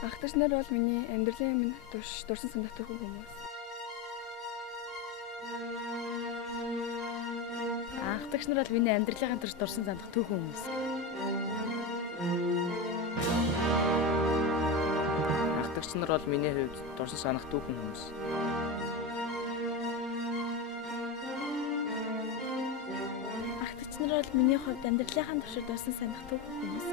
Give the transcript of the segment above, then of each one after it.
Ахтагч нар бол миний амьдралын минь дурсан сандах түүхэн хүмүүс. Ахтагч нар бол миний амьдралын турш дурсан сандах түүхэн хүмүүс. Ахтагч нар бол миний хувьд дурсан санах түүхэн хүмүүс. Ахтагч нар бол миний хувьд амьдралын турш дурсан сандах түүхэн хүмүүс.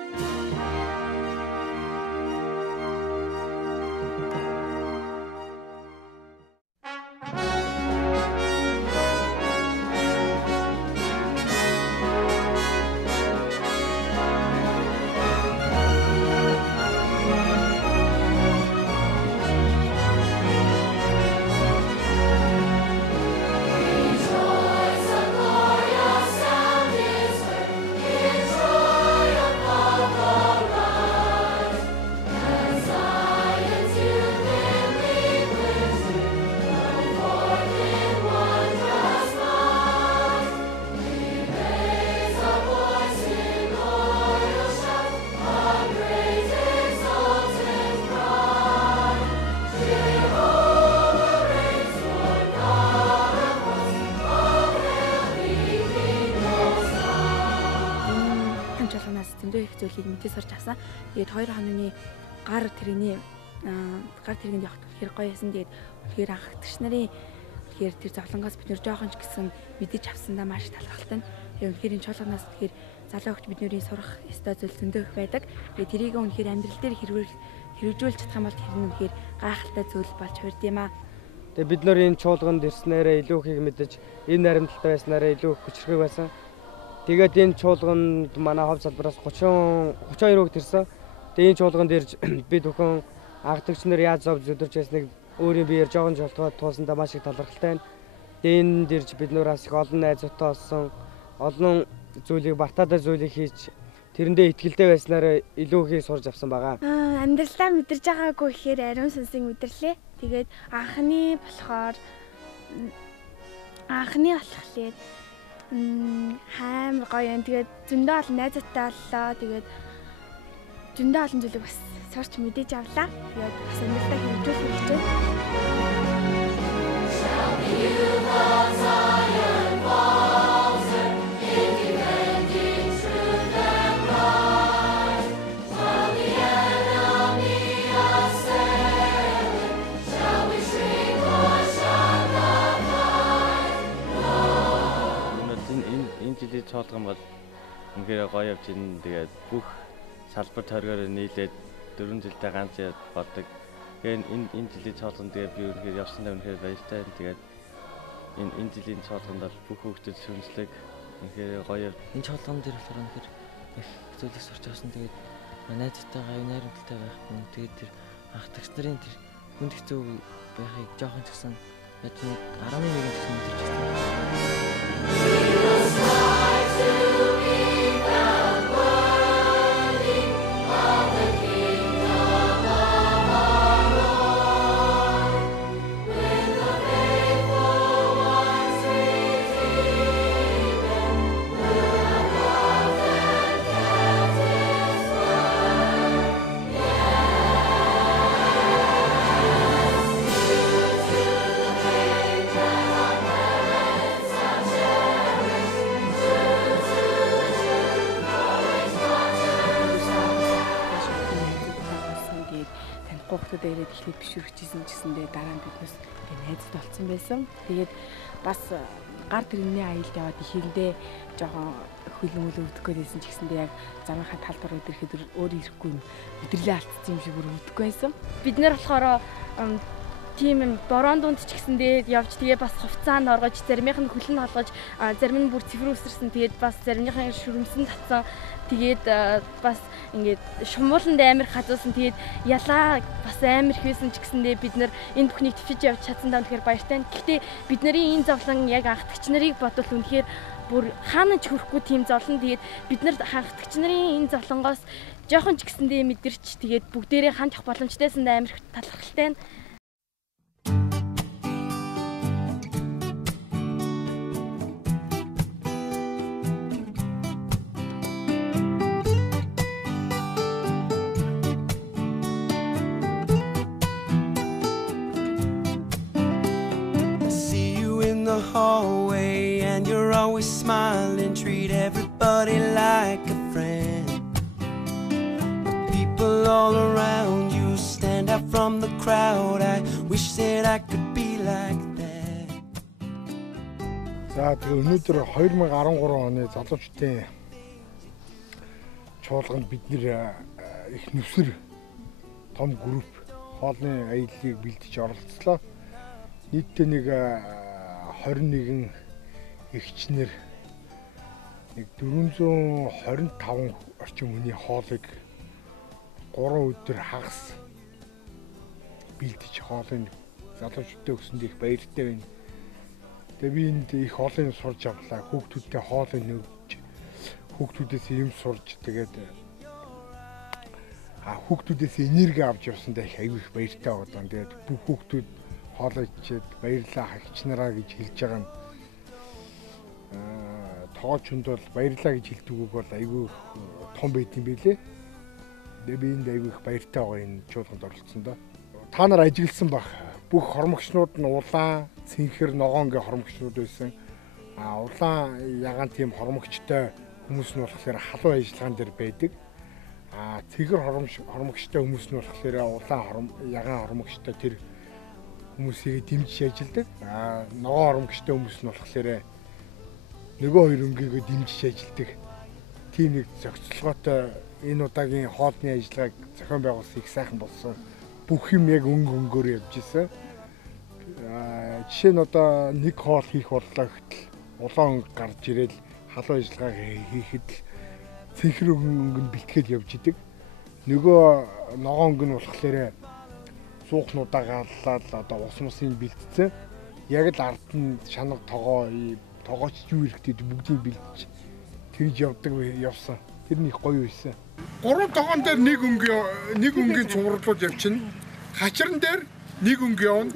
Зөндөө их зүйлийг мэдээ сурч авсан. Тэгээд 2 хоногны гар тэрэгний явахд хэрэг гоё ясан. Тэгээд тэгэхээр анхагч нарын тэгэхээр тэр зовлонгоос бид нэр жоохон ч гэсэн мэдэж авсандаа маш талархалтай. Тэгээд үнэхээр энэ чуулганаас тэгэхээр залуу хөгч бидний сурах ёстой зүйл зөндөө их байдаг. Тэгээд тэрийг үнэхээр амьдрал дээр хэрэгжүүлж чадах юм бол тэр нь үнэхээр гайхалтай зүйл болж хувирд юм аа. Тэгээд бид нөр энэ чуулганд ирснээрээ илүү ихийг мэдэж энэ наримдалтай байснараа илүү их хүчрхэг байсан. Тэгээд энэ чуулганд манай хов залбараас 32 хүүхэд ирсэн. Тэгээд энэ чуулганд ирж би бүхэн анхдагч нар яаж зов зүдэрч байсныг өөрийн биеэр жоохон жолтгоод туулсандаа маш их талархалтай байна. Тэгээд энд ирж бид нураас их олон найзуудтай олсон, олон зүйлийг бартаатай зүйлийг хийж тэрэндээ итгэлтэй байснараа илүү ихийг сурж авсан байгаа. Амьдралаа мэдэрж байгаагүй ихээр ариун сүнсийг мэдэрлээ. Тэгээд анхны болохоор хаймар гоё юм. Тэгээд зөндөө олон найзтай боллоо. Тэгээд зөндөө олон зүйлийг бас сурч мэдээж авлаа. Тэгээд бас амьдралдаа хэрэгжүүлэх гэж байна. Жилийн цоолгон бол үнэхээр гоё явж байна. Тэгээд бүх салбар тойргоор нийлээд 4 жилдээ ганц болдог. Тэгээд энэ жилийн цоолгон тэгээд би үнэхээр явсандаа үнэхээр баяртай байна. Тэгээд энэ жилийн цоолгонд бол бүх хүүхдэд сүнслэг үнэхээр гоё. Энэ цоолгон дээр болохоор үнэхээр их зүйлийг сурч авсан. Тэгээд найзтайгаа найрамдалтай байх юм. Тэгээд тэр анхдагч нарын тэр хүнд хэцүү байхыг жоохон ч гэсэн яаж нэг 11 гэсэн мэдэрч байна. Хүүхдүүд ирээд эхлээд бишүрхчихсэн гэсэндээ дараа нь биднээс найзд болсон байсан. Тэгээд бас гар тэрэгний аялд яваад ихэндээ жоохон хөлөмөл өвдөхгүй байсан ч гэсэндээ яг замынхаа тал дор ирэхэд өөр ирэхгүй өдөрлөө алдсан юм шиг бүр өвдөхгүй байсан. Бид нэр болохоор тийм юм борон дунд ч гэсэндээ явж тэгээ бас хувцаанд оргож заримынх нь хөлн холгож зарим нь бүр цэвэр үсэрсэн. Тэгээд бас заримынхаа шүрмсэн татсан. Тэгээд бас ингээд шумууланд амар хазуулсан. Тэгээд ялаа бас амар хийсэн ч гэсэндээ бид нар энэ бүхнийг төвчж явж чадсандаа үнэхээр баяртай. Гэхдээ бидний энэ зовлон яг анхдагч нарыг бодвол үнэхээр бүр хаана ч хүрэхгүй тийм зовлон. Тэгээд бид нар анхдагч нарын энэ зовлонгоос жоохон ч гэсэндээ мэдэрч тэгээд бүгдээрээ хандах боломжтойсандаа амар талархалтай. always smile and treat everybody like a friend. But people all around you stand out from the crowd. I wish that I could be like that. За тэгээ өнөөдөр 2013 оны залуучдын чуулганд бид нэр их нүсэр том групп хоолны аяллыг бэлдэж оролцлоо. Нийтдээ нэг 21 эгчнэр нэг 425 орчим хүний хоолыг 3 өдөр хагас бэлдэж хоолыг залуучуудад өгсөнд их баяртай байна. Тэгээ би энд их хоолыг сурж авлаа. Хүүхдүүдтэй хоолыг нөгж, хүүхдүүдээс юм сурж тэгээд хүүхдүүдээс энерги авч явсандаа их аягүй их баяртай байгаа. Тэгээд бүх хүүхдүүд хоолоо ичээд баярлаа хагч нараа гэж хэлж байгаа нь тоочонд бол баярлаа гэж хэлдэг үг бол аягүй том байт юм билэ. Тэгээ би энд аягүй их баяртай байгаа энэ чуулганд оролцсондоо. Та нар ажигласан баг. Бүх хормогчнууд нь улаан, цэнхэр, ногоонгийн хормогчнууд байсан. Улаан ягаан тийм хормогчтой хүмүүс нь болохоор халуун ажиллагаан дээр байдаг. Цэнхэр хормогчтой хүмүүс нь болохоор улаан ягаан хормогчтой тэр хүмүүсийг дэмжиж ажилладаг. Ногоон хормогчтой хүмүүс нь болохоор нөгөө хоёр өнгийгөө дэмжиж ажилладаг. Тийм нэг зохицолгоотой энэ удаагийн хоолны ажиллагааг зохион байгуулсан их сайхан болсон. Бүх юм яг өнгөөр явж исэн. Жишээ нь одоо нэг хоол хийх бодлоо гэтэл улаан өнгө гарч ирэл халуун ажиллагаа хийхэд цэнхэр өнгө нь бэлтгэл явж идэг. Нөгөө ногоон өнгө нь болохоор суухнуудаа галлаад одоо ус мусын бэлтцэн. Яг л ард нь шанав тогооч юу хэрэгтэй бүгдийг бэлдэж тэгж явдаг явсан. Тэр нь их гоё байсан. 3 тогоон дээр нэг өнгийн цувралууд явчихна. Хачран дээр нэг өнг явна.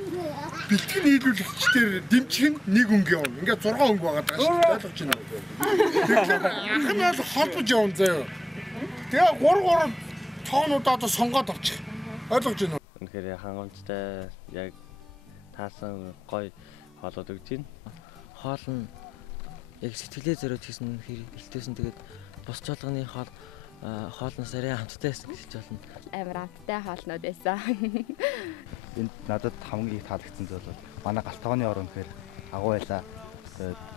Бэлтгэл нийлүүлэгч дээр дэмжих нь нэг өнг явна. Ингээд 6 өнг байгаа даа шүү дээ. Ойлгож байна уу? Тэгэхээр анх нь бол холбож явна заяа. Тэгээ 3 тоонуудаа одоо сонгоод авчих. Ойлгож байна уу? Үнэхээр хангамжтай яг таасан гоё хоолод өгч байна. Хоол нь яг сэтгэлээ зориод хийсэн хэлтээсэн тэгээд бус чуулганы хоолноос арай амттай байсан гэж хэлж болно. Амар амттай хоолнууд байсан. Энд надад хамгийн их таалагдсан зүйл бол манай галтгооны орон гэхээр агуу байлаа.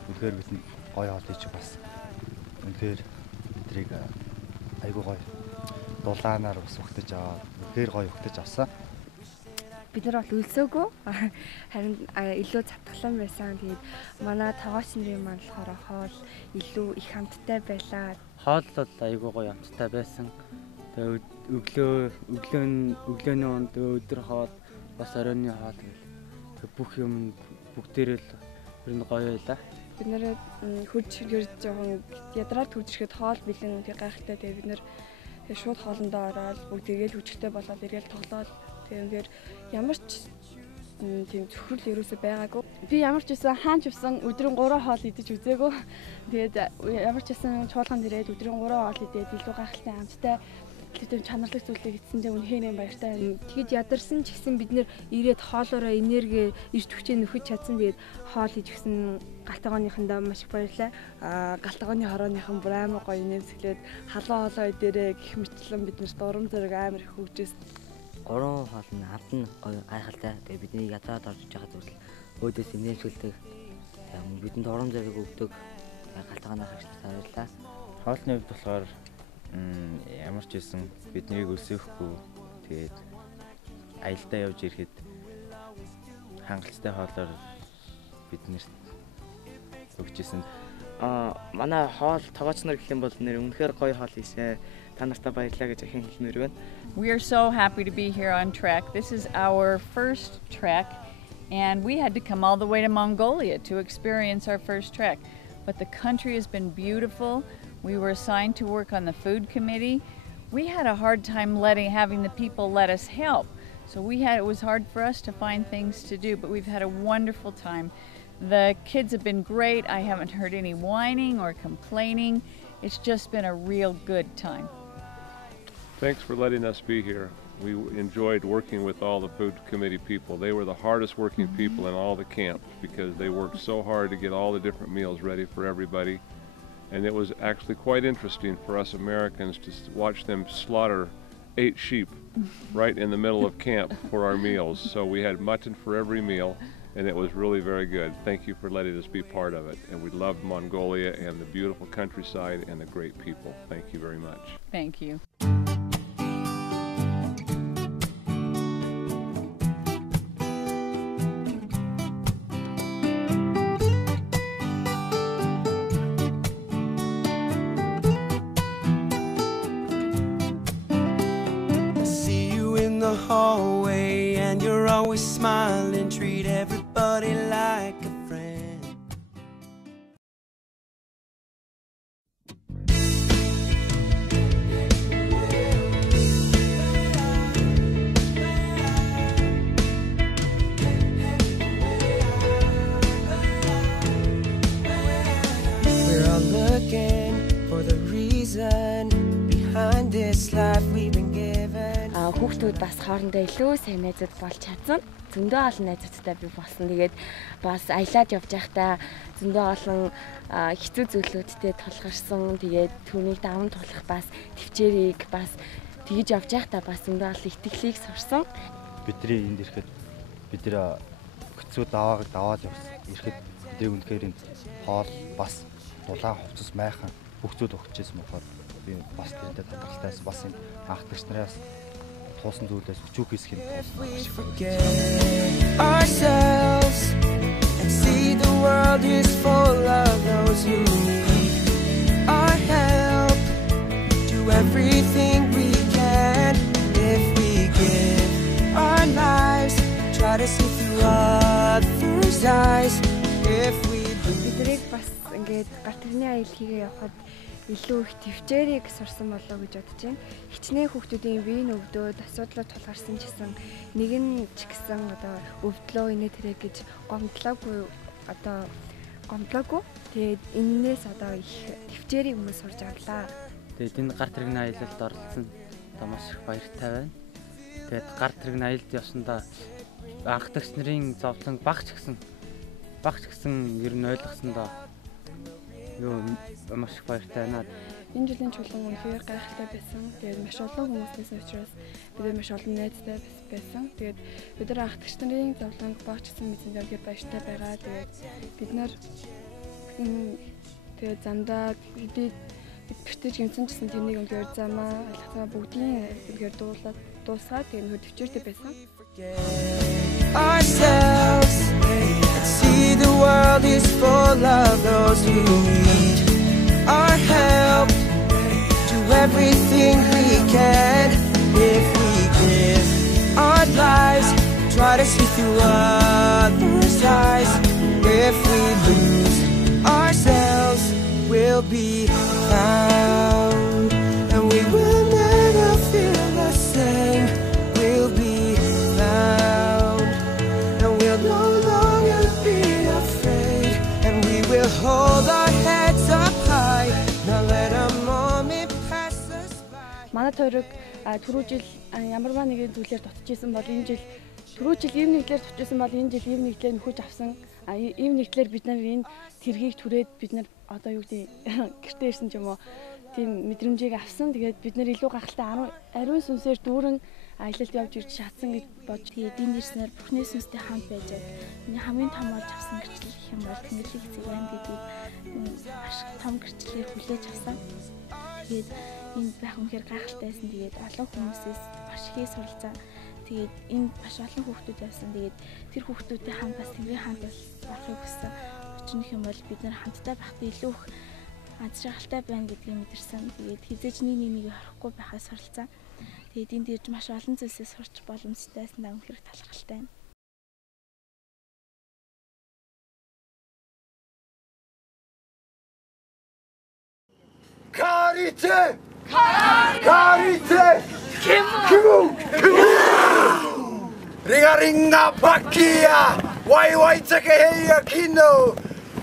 Үнэхээр бид гоё хоол хийж бас үнэхээр тэрийг айгуу гоё дулаанаар ус өгтөж аваа. Үнэхээр гоё өгтөж авсан. Бид нар бол үлсөөгүй харин илүү цатгалан байсан. Тэгээд манай тогооч нарын маань болохоор хоол илүү их хамттай байлаа. Хоол бол айгүй гоё амттай байсан. Тэгээ өглөөний унд өдөр хоол бас оройны хоол гэл бүх юм бүгдээрээ л ер нь гоё байлаа. Бид нэр хурж гэрж жоохон ядраад хуржихэд хоол бэлэн тэг гайхалтай. Тэгээ бид нэр шууд хоолндоо ороод бүгдээрээ л хүчтэй болоод ирээл тоглоод тэгэхээр ямар ч тийм зөвхөрл ерөөсөй байгаагүй. Би ямар ч байсан хаач всан өдрийн 3 хоол идэж үзээгүй. Тэгээд ямар ч байсан чуулганд ирээд өдрийн 3 хоол идээд илүү гайхалтай амттай тийм чанарлаг зүйлийг эцсэндээ үнэхээр баяртай. Тэгэд ядарсан ч гэсэн бид нэр ирээд хоолоороо энерги ирж хүчээ нөхөж чадсан. Тэгээд хоол хийж гисэн галтгооныхандаа маш их баярлаа. Галтгооны хорооныхан бүр амар гоё нэмсгэлээд халуун хоолой дээрээ гих мэтлэн бид нар дурам зэрэг амар их хөгжөөс. 3 хоол нь ард нь гайхалтай. Тэгээ бидний ядраад орж байгаа зүйл өөдөөс нэмсгэлдэг. Бидэнд дурам зэрэг өгдөг. Галтгооны хагчтай баярлаа. Хоолны хувьд болохоор ямар ч байсан биднийг өсөхгүй тэгээд аялдаа явж ирэхэд хангалттай хоолоор биднэрт өгчээсэн. Манай хоол тогооч нар гэх юм бол нэр үнэхээр гоё хоол хийсэн. Та нартаа баярлалаа гэж ахин хэлмээр байна. We are so happy to be here on Trek. This is our first Trek and we had to come all the way to Mongolia to experience our first Trek. But the country has been beautiful. We were assigned to work on the food committee. We had a hard time having the people let us help. So it was hard for us to find things to do, but we've had a wonderful time. The kids have been great. I haven't heard any whining or complaining. It's just been a real good time. Thanks for letting us be here. We enjoyed working with all the food committee people. They were the hardest working people in all the camps because they worked so hard to get all the different meals ready for everybody. And it was actually quite interesting for us Americans to watch them slaughter 8 sheep right in the middle of camp for our meals. So we had mutton for every meal, and it was really very good. Thank you for letting us be part of it. And we loved Mongolia and the beautiful countryside and the great people. Thank you very much. Thank you. Hallway and you're always smiling, treat everybody like a friend. We're all looking for the reason behind this life we've been given. Хүүхдүүд бас хоорондоо илүү сайн найзууд болж чадсан. Зөндөө олон найзуудтай би болсон. Тэгээд бас аялаад явж байхдаа зөндөө олон хэцүү зүйлүүдтэй тулгарсан. Тэгээд түүнийг даван туулах бас төвчээрийг бас тэгж явж байхдаа бас зөндөө олон итгэлийг сурсан. Бидний энд ирэхэд бид нэр хэцүү даваад ирэхэд бидний үнэхээр энэ хоол бас дулаан хувцас майхан хөгцүүд өгчээсэн болохоор би бас тэрнтэй татгалтай бас энэ анхдагч нараас туусан зүйлээс өчүүх хийх юм. We forget ourselves and see the world is full of those who need our help. Do everything we can if we give our lives. Try to see through others' eyes if we. Бидрийг бас ингээд гарт тэрний аял хийгээ явахад илүү их төвчээрийг сурсан болоо гэж бодож байна. Хичнээн хүүхдүүдийн биеийн өвдөд асуудлууд тулгарсан ч гэсэн нэг нь ч гэсэн одоо өвдлөө инээ тэрэг гэж гомдлоогүй. Тэгээд энээс одоо их төвчээрийг хүмүүс сурж авлаа. Тэгээд энэ гарт тэрэгний аялалд оролцсон одоо маш их баяртай байна. Тэгээд гарт тэрэгний аялалд явсандаа анхдагч нарын зовлон багч гисэн ер нь ойлгосондоо маш их баяртай байна. Энэ жилийн чуулган үнэхээр гайхалтай байсан. Тэгээд маш олон хүмүүсээс учраас бид маш олон найзтай байсан. Тэгээд бид нар анхдагч нарын зовлонг багчсан мэдсэндээ үнэхээр баяртай байгаа. Тэгээд бид нар тэгээд замдаа бид битэж гэмсэн гэсэн тэрнийг үнэхээр замаа алхацгаа бүгдийн үнэхээр дуусгаад тэгээд нөхөр төвчээртэй байсан. Ourselves and see the world is full of those who need our help. Do everything we can if we give our lives. Try to see through others' eyes. If we lose ourselves, we'll be found, and we will never feel the same. We'll be found, and we'll no longer be afraid, and we will hold our heads up high. Now let a moment pass us by. Манай тойрог түрүү жил ямарваа нэгэн зүйлээр дутчихсан бол энэ жил түрүү жил ийм нэгдлэр дутчихсан бол энэ жил ийм нэгдлэр нөхөж авсан. Ийм нэгдлэр бид нар энэ тэргийг түрээд бид нар одоо юу гэдэг гэртээ ирсэн ч юм уу тийм мэдрэмжийг авсан. Тэгээд бид нар илүү гахалтай ариун сүнсээр дүүрэн аялалд явж ирж шатсан гэж бодож тэгээд энд ирснээр Бурхны сүнстэй хамт байж миний хамгийн том олж авсан гэрчлэл гэх юм бол Тэнгэрлэг эцэг байна гэдгийг маш том гэрчлэлээр хүлээж авсан. Тэгээд энд байх үнэхээр гайхалтай байсан. Тэгээд олон хүмүүсээс маш их суралцсан. Тэгээд энд маш олон хүүхдүүд байсан. Тэгээд тэр хүүхдүүдтэй хамт бас Тэнгэрийн хамт болохыг хүссэн. Учир нь юм бол бид нар хамтдаа байхдаа илүү их ажиргалтай байна гэдгийг мэдэрсэн. Тэгээд хизээж нэг харахгүй байхаа суралцсан. Тэгээд энд ирж маш олон зүйлсээ сурч боломжтой байсан. Үнэхээр талархалтай байна. Karite! Karite! Kimu! Ringa pakia! Wai take heya kino!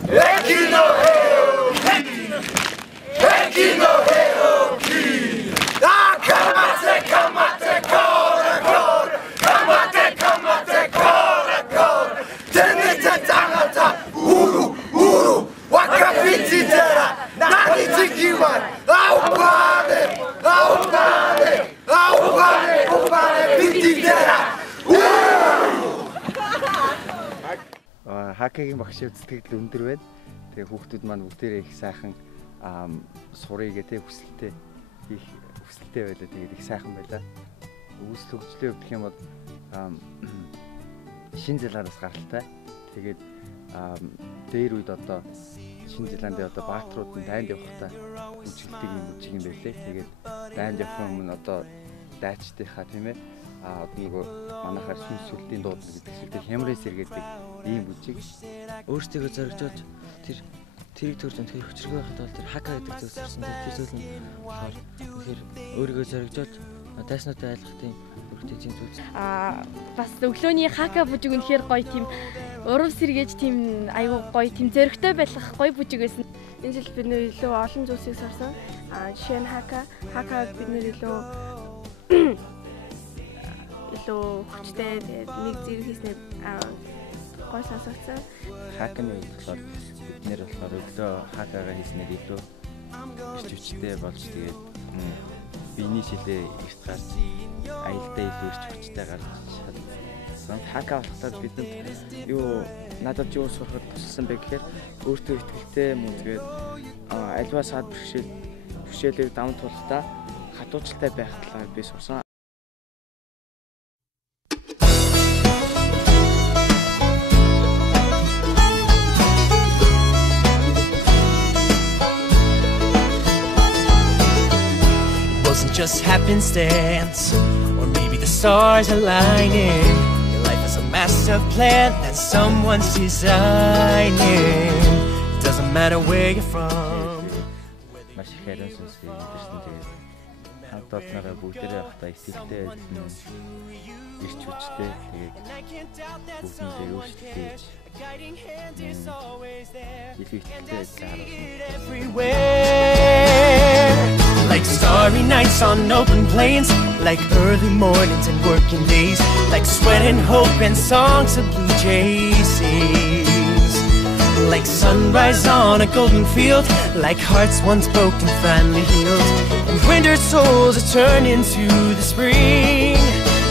Ekino heo! Ekino heo ki! Kamate kora! хакагийн багшийн сэтгэл өндөр байна. Тэгээ хүүхдүүд маань бүгдээрээ их сайхан сурыг гэх хүсэлтэй их хүсэлтэй байлаа. Тэгээд их сайхан байлаа. Үүсэл хөгжлөө гэх юм бол шинэ зеландаас гаралтай. Тэгээд дээр үед одоо шинэ зеландын одоо баатрууд нь дайнд явахдаа үжилдэг юм байлээ. Тэгээд дайнд явах юм одоо дайчдынхаа тийм ээ нөгөө манайхаар сүнс сүлтийн дууд гэдэг сүлтийг хямрээс эргээдэг ийм бүжиг өөртөө зоригжуулж тэрийг төрж өнөхөр хүчрэг байхад бол тэр хака гэдэг зүйлс ирсэн. Тэр зүйл нь болохоор тэгэхээр өөрийгөө зоригжуулж дайснуудаа айлгах тийм бүртгэгдсэн зүйлс. Бас өглөөний хака бүжиг үнэхээр гоё тийм урам сэргээж тийм аюу гоё тийм зөрөгтэй байх гоё бүжиг байсан. Энэ жил бид нэр илүү олон зүйлсийг сурсан. Жишээ нь хакаг бид нэр илүү хүчтэй нэг зэрэг хийснээр гой сонсогдсон. Хаканы болохоор бид нэр болохоор өглөө хакагаа хийснээр илүү хүчтэй болж тэгээд биений шилээ эрт гарч аялдаа илүү хүчтэй гарч чадсан. Хака болоход бидэнд юу надад юу сурахад тусалсан бэ гэхээр өөртөө ихтэй мөн тэгээд альва саад бэрхшээлийг даван туулахдаа хатуучтай байх талаар би сурсан. Just happenstance, or maybe the stars aligning. Your life is a master plan that someone's designing. Doesn't matter where you're from. Маш их харин сүнс ирсэн тэгээд хамт олнороо бүгдээрээ явахдаа ихтэй ирч хүчтэй тэгээд бүгдээ өөрсдөө like starry nights on open plains, like early mornings and working days, like sweat and hope and songs of blue jays sings, like sunrise on a golden field, like hearts once broken finally healed, and winter souls are turned into the spring.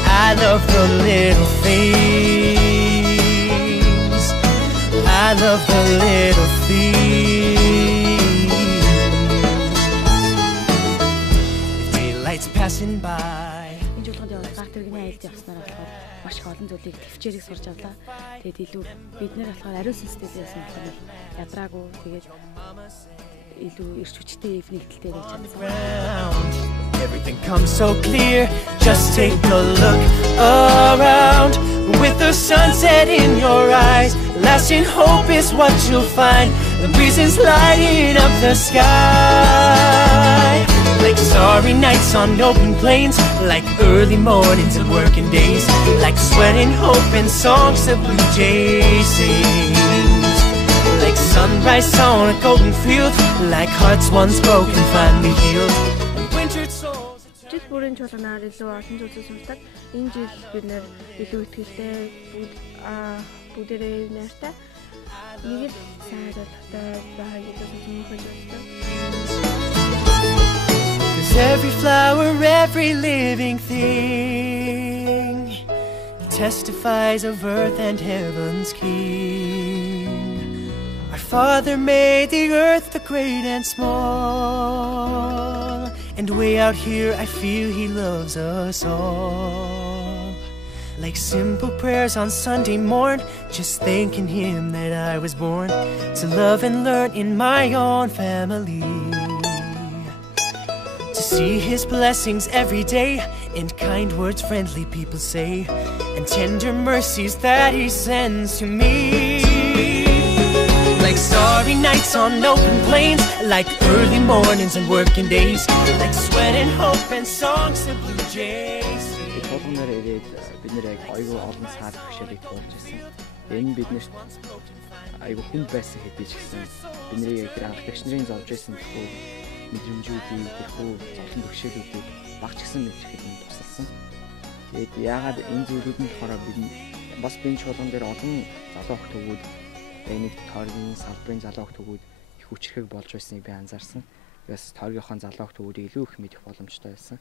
I love the little things, I love the little things. Passing by. Энэ жуулганд явах гар тэрэгний айлд явснаар болохоор маш их олон зүйлийг төвчээрийг сурч авлаа. Тэгээд илүү бид нэр болохоор ариун сүнстэй байсан болохоор ядраагүй тэгээд илүү ирч хүчтэй нэгдэлтэй байж чадсан. Everything comes so clear. Just take a look around. With the sunset in your eyes, lasting hope is what you'll find. The breezes lighting up the sky. Like starry nights on open plains, like early mornings and working days, like sweat and hope and songs of blue jays sings, like sunrise on a golden field, like hearts once broken finally healed, and wintered souls. Жил бүрийн чуулганаар илүү олон зүйлс сурдаг. Энэ жил бид нэр илүү ихтэй бүгдээрээ нэртэй нэг л сайн болтой байгааг илүү мэддэг. Every flower, every living thing testifies of earth and heaven's King. Our Father made the earth, the great and small, and way out here I feel He loves us all. Like simple prayers on Sunday morn, just thanking Him that I was born to love and learn in my own family. See His blessings every day, and kind words friendly people say, and tender mercies that He sends to me. Like starry nights on open plains, like early mornings and working days, like sweat and hope and songs of blue jays. Болгоноор ирээд бид нэр яг айгүй олон саад хөшөлийг туулж ирсэн. Энэ биднэрт айгүй хүнд байсан хэдий ч гэсэн бид нэр яг анх багш нарын зовж байсан гэхүү мэдрэмжүүдийг тэрхүү зовлон бэрхшээлүүдийг багч гисэн мэдрэхэд нь тусалсан. Тэгээд яагаад энэ зүйлүүд нь болохоор бид бас бие чуулган дээр олон залуу охид төгүүд нэг тойргийн салбарын залуу охид төгүүд их хүчрхэг болж байсныг би анзаарсан. Тэгээс тойргийнхоо залуу охид төгүүдийг илүү их мэдэх боломжтой байсан.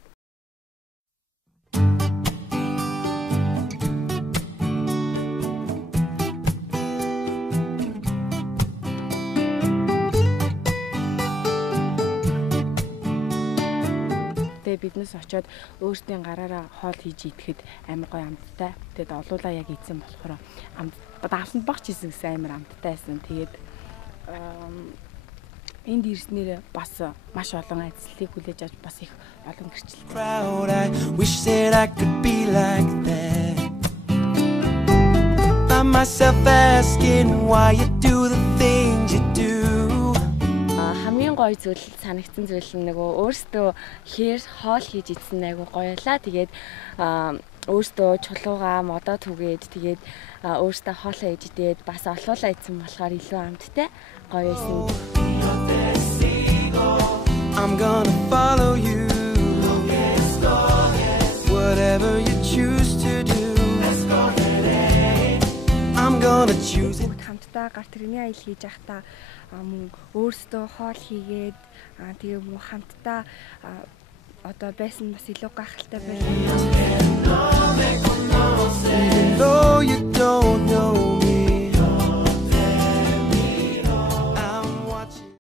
те биднес очиод өөрсдийн гараараа хоол хийж идэхэд амар гоё амттай. Тэгээд олуулаа яг ийдсэн болохоор давсанд багч хийсэн гэсэн амар амттай байсан. Тэгээд энд ирснээр бас маш олон ажлыг хүлээж авч бас их олон гэрчлэлтэй. I wish that I could be like that. Find myself asking why you do the things you do. Хамгийн гоё зүйл санагдсан зүйл нь нөгөө өөртөө хоол хийж идсэн айгу гоёлаа. Тэгээд өөртөө чулуугаа модоо түгээд тэгээд өөртөө хоолоо хийж идээд бас олуулаа идсэн болохоор илүү амттай гоё байсан. I'm gonna follow you. Whatever you choose to do. I'm gonna choose it. Хамтдаа гар тэрэгний аялал хийж байхдаа мөн өөрсдөө хоол хийгээд тэгээ мөн хамтдаа одоо байсан бас илүү гайхалтай байлаа. Even though you don't know me. I'm watching.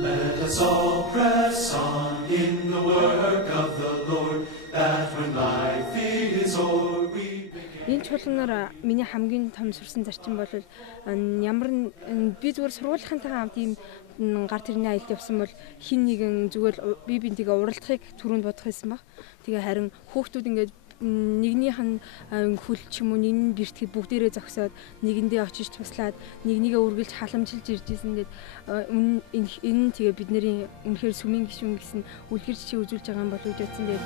Let us all press on in the work of the Lord, that when life is o'er we Энэ чуулганаар миний хамгийн том сурсан зарчим бол ямар би зүгээр сургуулийнхантайгаа хамт ийм гар тэрний аялалд явсан бол хин нэгэн зүгээр би бинтийгээ уралдахыг түрүүнд бодох байсан баг. Тэгээ харин хүүхдүүд ингээд нэгнийх нь хөл ч юм уу нэг нь бэртгэд бүгдээрээ зогсоод нэгэндээ очиж туслаад нэгнийгээ үргэлж халамжилж ирж ийсэн. Тэгээд энэ тэгээ бидний үнэхээр сүмийн гишүүн гэсэн үлгэр жишээ үзүүлж байгаа юм болов гэж бодсон. Тэгээд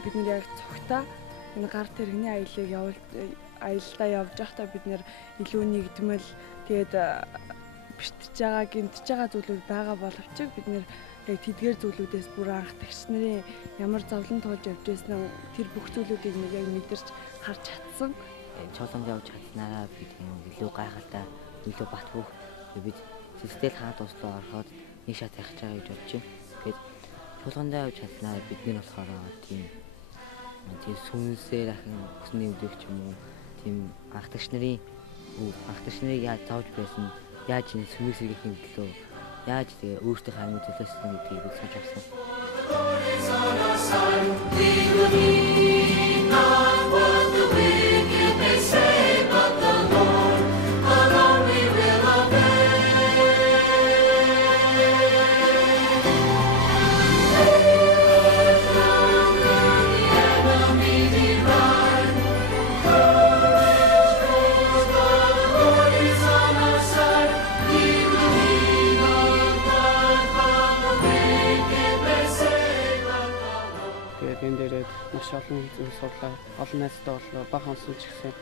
бид нэр яг цогтой энэ гар тэрэгний аялалдаа явж байхдаа бид нэр илүү нэгдмэл тэгээд бэртэж байгаа гэмтэж байгаа зүйлүүд байгаа боловч бид нэр яг тэдгээр зүйлүүдээс бүр анх тэгч нарын ямар зовлон туулж явж байсан тэр бүх зүйлүүдийг нэг яг мэдэрч харж чадсан. Чуулганд явж чадсанараа бид илүү гайхалтай илүү бат бөх бид систем хаалт услуу ороход нэг шат яхаж байгаа гэж бодож байна. Тэгээд чуулганд явж чадсанараа бидний болохоор тийм сүнсээр ахин өсний үдэх ч юм уу тийм анхдагч нарыг яаж зааж байсан яаж энэ сүмийг сэргээхийн төлөө яаж тэгээ өөртөө амьд төлөөсөн гэдгийг бид сонсож авсан. Маш олон зүйл судлаа. Олон найзтай боллоо. Бага онсон ч гэсэн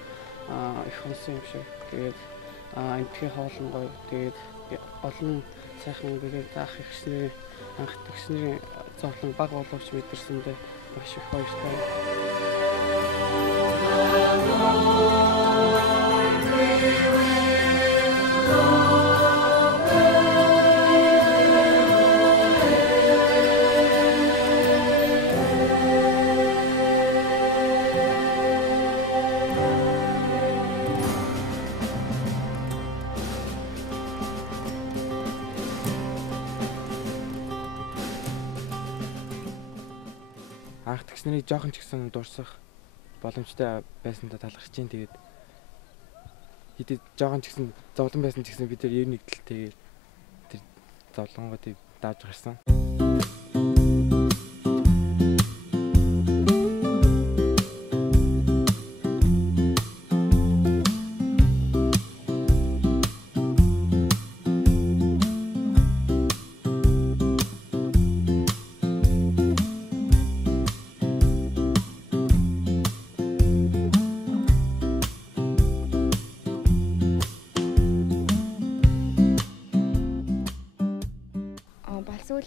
их онсон юм шиг. Тэгээд энтхийн хоолн гоё. Тэгээд олон сайхан тэгээд заах ихснээ анхдагчны зовлон бага боловч мэдэрсэндээ маш их баяртай. Анхдагч нарыг жоохон ч гэсэн дурсах боломжтой байсандаа талархаж чинь тэгээд хэдий жоохон ч гэсэн зовлон байсан ч гэсэн бид ер нь нэгдэлтэйгээр тэр зовлонгуудыг дааж гарсан.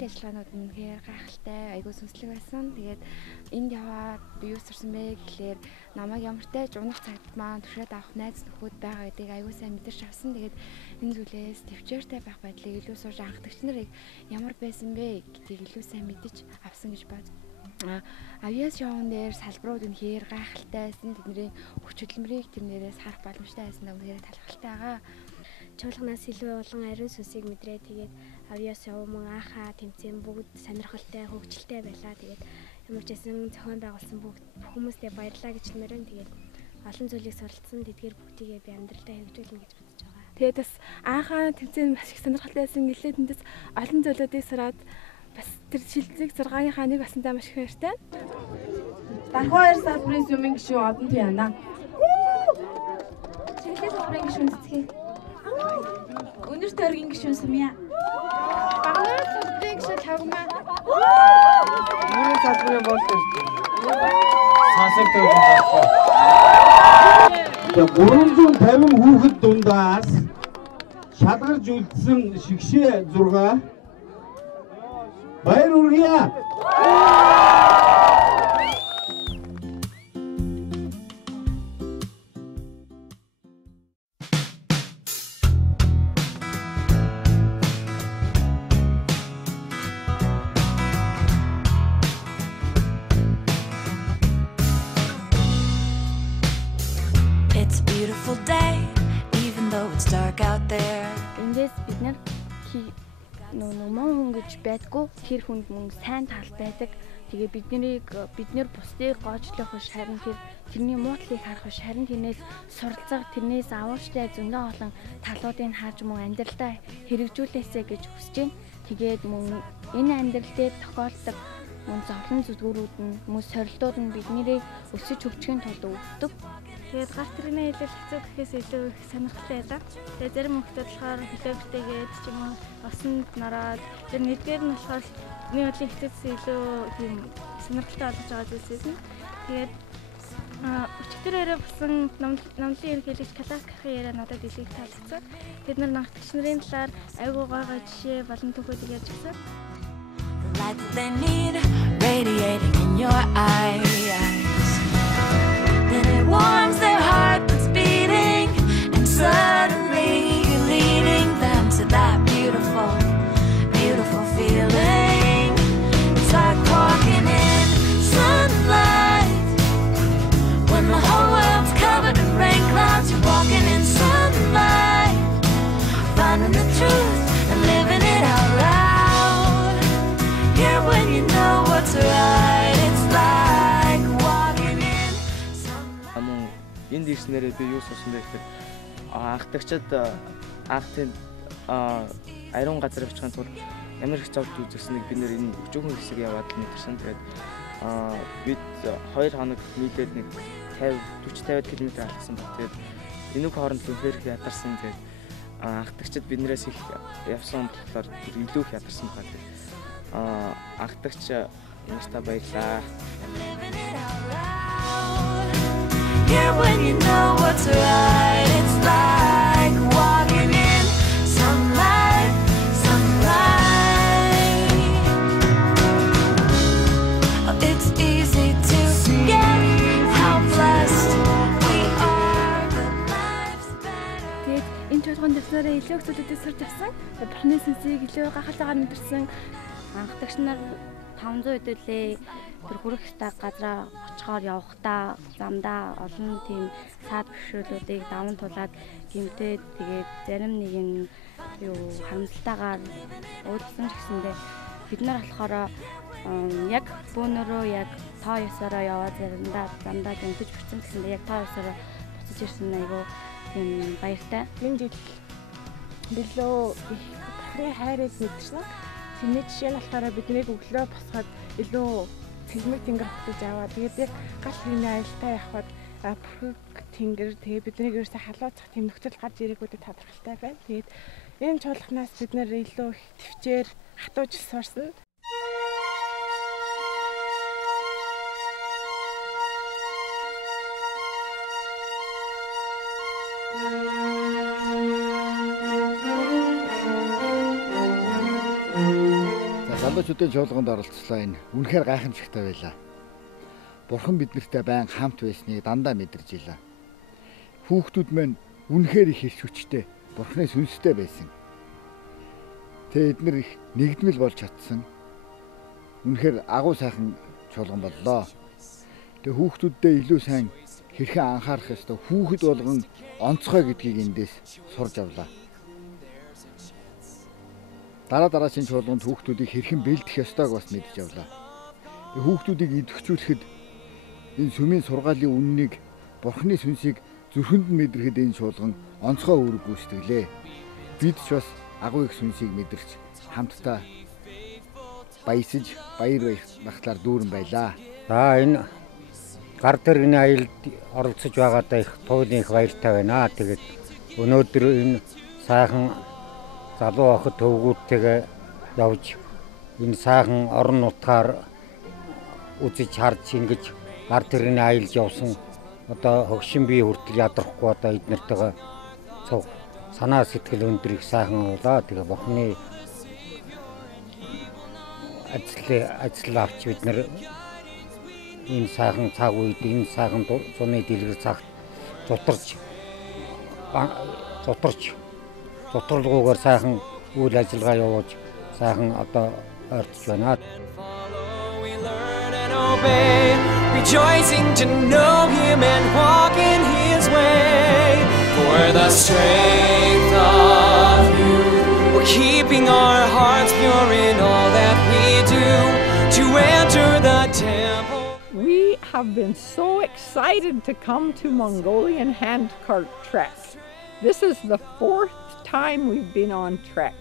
үйл ажиллагаанууд нь үнэхээр гайхалтай, айгүй сүнслэг байсан. Тэгээд энд яваад би юу сурсан бэ гэхлээр намайг ямартай ч унах цагт маань туршаад авах найз нөхөд байгаа гэдгийг айгүй сайн мэдэрч авсан. Тэгээд энэ зүйлээс төвчээртэй байх байдлыг илүү сурж анхдагч нарыг ямар байсан бэ гэдгийг илүү сайн мэдэж авсан гэж бод. Авиашн дээр салбарууд үнэхээр гайхалтайсэн. Тэдний хүч хөдөлмөрийг тэрнээрээс харах боломжтой байсан нь үнэхээр талархалтай байгаа. Чуулганаас илүү олон ариун сүнсийг мэдрээ. Тэгээд авиашн мөн аахаа тэмцээн бүгд сонирхолтой, хөгжилтэй байлаа. Тэгээд ямар ч байсан зохион байгуулсан бүгд хүмүүстээ баярлалаа гэж хэлмээрэн. Тэгээд олон зүйлийг суралцсан. Тэдгээр бүгдийгээ би амьдралдаа хэрэгжүүлнэ гэж бодож байгаа. Тэгээд бас аахаа тэмцээн маш их сонирхолтой байсан. Гэлээ тэндээс олон зүйлүүдийг сураад бас тэр шилдэг 6-ийнхаа нэг басантай маш их баяртай. Данхуу 2 салбарын сүмийн гишүүн Одон Туяна. Чиглэл салбарын гишүүн Цэцгээ. Өнөр тойргийн гишүүн Сумья. Багнаар салбарын гишүүн Хавгмаа. Мөрийн салбарын болтой. Сансаг төвийн залхуу. 350 хүүхэд дундаас шалгарч үлдсэн шигшээ 6 баяр хүргье. It's a beautiful day, even though it's dark out there. Эндээс бид нар мөн хүн гэж байдгүй тэр хүнд мөн сайн тал байдаг. Тэгээ бид нэр бусдыг гоочлох биш харин тэрний муутлыг харах биш харин тэрнээс суралцах тэрнээс авууштай зөндөө олон талуудыг харж мөн амьдралдаа хэрэгжүүлээсэй гэж хүсэж байна. Тэгээд мөн энэ амьдрал дээр тохиолддог мөн зовлон зүдгүүрүүд нь мөн сорилтууд нь биднийг өсөж хөгжихийн тулд өгдөг. Тэгээд гарт тэрэгний хэлэл хэцүү гэхээс илүү их сонирхолтой байлаа. Тэгээд зарим хүмүүс болохоор хөлөөгтэйгээд ч юм уу осонд нараад тэр нэгдгээр нь болохоор бидний хөдөлгөөний хэцүүс илүү тийм сонирхолтой болгож байгаа зүйлс юм. Тэгээд өчигдөрөөрөө болсон номлын ерөнхийлөгч Каласкахын яриа надад илүү их таалагдсан. Бид нар нагтагч нарын талаар айгуу гайхаа жишээ болон түүхүүдийг ярьж гисэн. Light that they need radiating in your eyes. Then it warms their heart that's beating, and suddenly you're leading them to that beautiful, beautiful feeling. It's like walking in sunlight. When the whole world's covered in rain clouds, you're walking in sunlight, finding the truth and living it out loud. Here when you know what's right, it's like walking in sunlight. Энд ирснээрээ би юу сонсон бэ гэхээр анхдагчид анхтын ариун газар очихын тулд ямар их зовж үзэснийг бид нэр энэ өчүүхэн хэсэг яваад л мэдэрсэн. Тэгээд бид 2 хоног нийлээд нэг 40-50 км алхсан баг. Тэгээд энүүх хооронд үнэхээр ядарсан. Тэгээд анхдагчид биднээс их явсан болохоор илүү их ядарсан баг. Анхдагч нартаа баярлаа. Here when you know what's right, it's like walking in sunlight, sunlight. It's easy to forget how blessed we are. Тэгээд энэ чуулган дэвснэрээ илүү их зүйлүүдийг сурч авсан. Бурхны сүнсийг илүү гахалтайгаар мэдэрсэн. Анхдагч нар 500 хэдүүлээ тэр хүрэх стаг газраа очихоор явахдаа замдаа олон тийм саад бишрүүлүүдийг даван тулаад гимтээд тэгээд зарим нэг нь юу харамсалтайгаар уудсан ч гэсэндээ бид нар болохоор яг бөөнөрөө яг тоо ёсороо яваа заримдаа замдаа гимтэж бицэн гэсэндээ яг тоо ёсороо буцаж ирсэн айгу тийм баяртай. Энэ жил билүү бурхны хайрыг мэдчихнэ. Тэрний жишээ нь болохоор биднийг өглөө босоход илүү цэлмэг тэнгэр хөтлөж аваа. Тэгээд яг гал хийний аялалтаа явхад бүрхэг тэнгэр тэгээд биднийг ерөөсө халууцах тийм нөхцөл гарч ирээгүүдэд тодорхойлтой байна. Тэгээд энэ чуулганаас бид нэр илүү их төвчээр хатууж сурсан. залуучуудын чуулганд оролцлоо энэ үнэхээр гайхамшигтай байлаа. Бурхан биднэртэй байн хамт байсныг дандаа мэдэрч илаа. Хүүхдүүд маань үнэхээр их эрч хүчтэй, Бурханы сүнстэй байсан. Тэгээ эдгээр их нэгдмэл болж чадсан. Үнэхээр агуу сайхан чуулган боллоо. Тэгээ хүүхдүүддээ илүү сайн хэрхэн анхаарах ёстой, хүүхэд болгон онцгой гэдгийг эндээс сурж авлаа. Дараагийн чуулганд хүүхдүүдийг хэрхэн бэлдэх ёстойг бас мэдж авлаа. Хүүхдүүдийг идэвхжүүлэхэд энэ сүмийн сургаалын үннийг, Бурханы сүнсийг зүрхэнд нь мэдрэхэд энэ чуулган онцгой үүрэг гүйцэтгэлээ. Бид ч бас агуу их сүнсийг мэдэрч хамтдаа баясаж, баяр баяхлаар дүүрэн байлаа. За энэ гар тэрэгний аялалд оролцож байгаадаа их туйлын их баяртай байна. Тэгээд өнөөдөр энэ сайхан залуу охид төвгүүдтэйгээ явж энэ сайхан орон нутгаар үзэж харж ингэж гар тэрэгний аялж явсан одоо хөгшин бие хүртэл ядрахгүй одоо эднэртэйгээ цуг санаа сэтгэл өндөр их сайхан болоо. Тэгээ Бурханы ажил авч бид нар энэ сайхан цаг үед энэ сайхан зуны дэлгэр цагт зутралгүйгээр сайхан үйл ажиллагаа явуулж сайхан одоо ойртож байна. Rejoicing to know him and walk in his way. For the strength of youth, we're keeping our hearts pure in all that we do to enter the temple. We have been so excited to come to Mongolian Handcart Trek. This is the 4th time we've been on trek,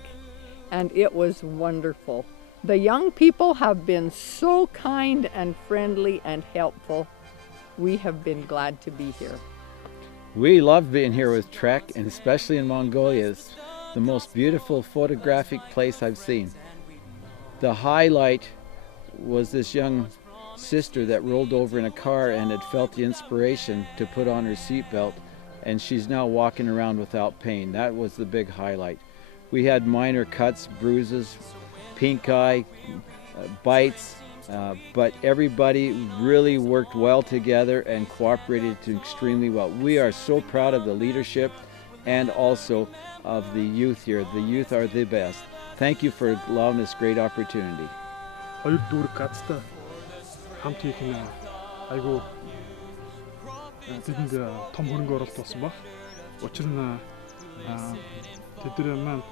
and it was wonderful. The young people have been so kind and friendly and helpful. We have been glad to be here. We love being here with Trek, and especially in Mongolia. It's the most beautiful photographic place I've seen. The highlight was this young sister that rolled over in a car and had felt the inspiration to put on her seatbelt, and she's now walking around without pain. That was the big highlight. We had minor cuts, bruises, pink eye, bites, but everybody really worked well together and cooperated extremely well. We are so proud of the leadership and also of the youth here. The youth are the best. Thank you for allowing this great opportunity. Хоёр дүүрэг газтай хамт хийх нь айгүй тэдэнд том хөрөнгө оруулалт болсон баг. Учир нь тэд нар маань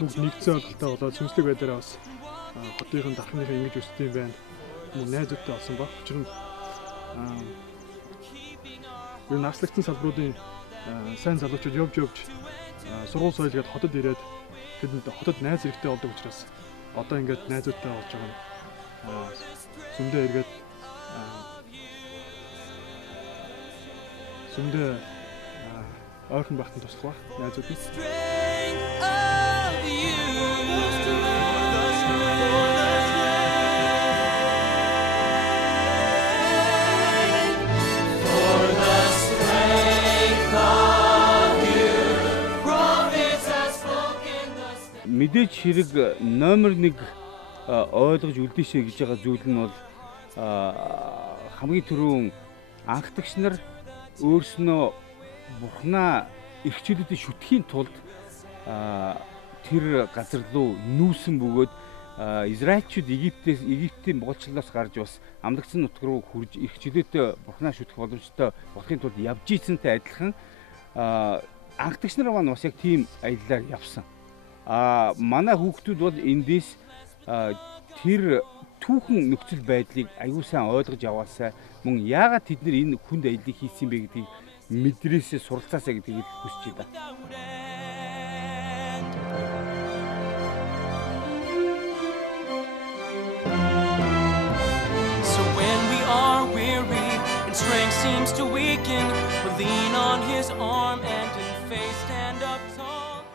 нэгдсэн ойлголттой болоод сүнслэг байдлаараа бас хотын дархныхаа ингэж өсдөг юм байна. Найзуудтай болсон баг. Учир нь энэ наслагдсан салбаруудын сайн залуучууд явж сургууль соёл гээд хотод ирээд тэдэнд хотод найз хэрэгтэй болдог учраас одоо ингээд найзуудтай болж байгаа нь сүмдээ эргээд сүмдээ ойрхон багтан туслах ба найзууд нь. Мэдээж хэрэг номер 1 ойлгож үлдээшээ гэж байгаа зүйл нь бол хамгийн түрүүн анхдагч нар өөрснөө Бурханаа эрхчлүүдийг шүтгэхийн тулд тэр газар руу нүүсэн бөгөөд Израильчууд Египтийн булчлалаас гарч бас амлагдсан нутг руу хурж эрхчлөөтэй Бурханаа шүтгэх боломжтой болохын тулд явж ийсэнтэй адилхан анхдагч нар маань бас яг тийм аяллаар явсан. Манай хүүхдүүд бол эндээс тэр түүхэн нөхцөл байдлыг аюул сайн ойлгож аваасаа мөн яагаад тэд нар энэ хүнд аяллыг хийсэн бэ гэдгийг мэдрээсээ суралцаасаа гэдгийг хүсэж байна. So when we are weary and strength seems to weaken, we lean on his arm and in faith stand up tall.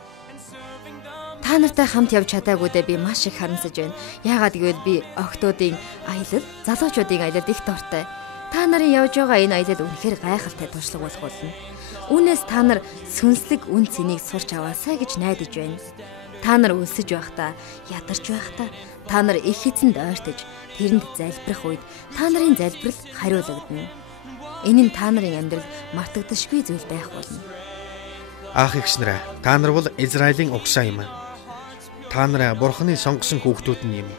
Та нартай хамт явж чадаагүйдээ би маш их харамсаж байна. Яагаад гэвэл би охтуудын аялал, залуучуудын аялалд их дуртай. Та нарын явж байгаа энэ аялал үнэхээр гайхалтай туршлага болох болно. Үүнээс та нар сүнслэг үн цэнийг сурч аваасаа гэж найдаж байна. Та нар өлсөж байхдаа, ядарч байхдаа, та нар их эзэнд ойртож, тэрэнд залбирах үед та нарын залбирал хариулагдана. Энэ нь та нарын амьдрал мартагдашгүй зүйл байх болно. Аах эгчнэрээ, та нар бол Израилийн угсаа юм. Та нар Бурханы сонгосон хүүхдүүд нь юм.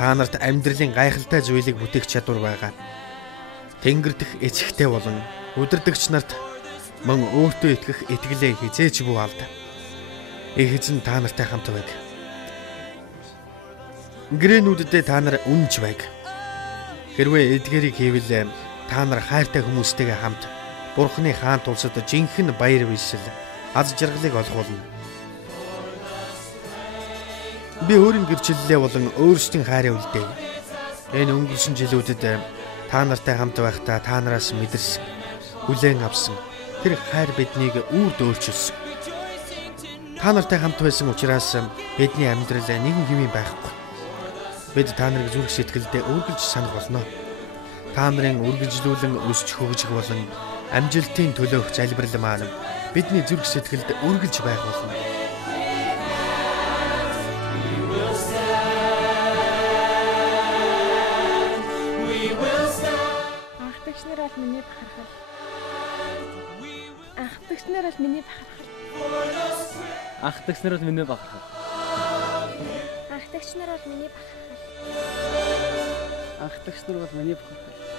Та нарт амьдралын гайхалтай зүйлийг бүтээх чадвар байгаа. Тэнгэр дэх эцэгтэй болон удирдагч нарт мөн өөртөө итгэх итгэлээ хизээч бүү алд. Их эзэн та нартай хамт байг. Гэрэнүүдэд та нар үнж байг. Хэрвээ эдгээрийг хийвэл та нар хайртай хүмүүстэйгээ хамт Бурханы хаан тулсад жинхэнэ баяр үйлсэл аз жаргалыг олох болно. Би өөрийн гэрчлэлээ болон өөрсдийн хайраа үлдээе. Энэ өнгөрсөн жилүүдэд та нартай хамт байхдаа та нараас мэдэрсэн, хүлээн авсан тэр хайр биднийг үрд өөрчилсөн. Та нартай хамт байсан учраас бидний амьдрал нэгэн хэвийн байхгүй. Бид та нарыг зүрх сэтгэлдээ үргэлж санах болно. Та нарын үргэлжлүүлэн өсч хөгжих болон амжилтын төлөөх залбирал маань бидний зүрх сэтгэлд үргэлж байх болно. Ахтагч нар бол миний бахархал. Ахтагч нар бол миний бахархал. Ахтагч нар бол миний бахархал. Ахтагч нар бол миний бахархал. Ахтагч нар бол миний бахархал.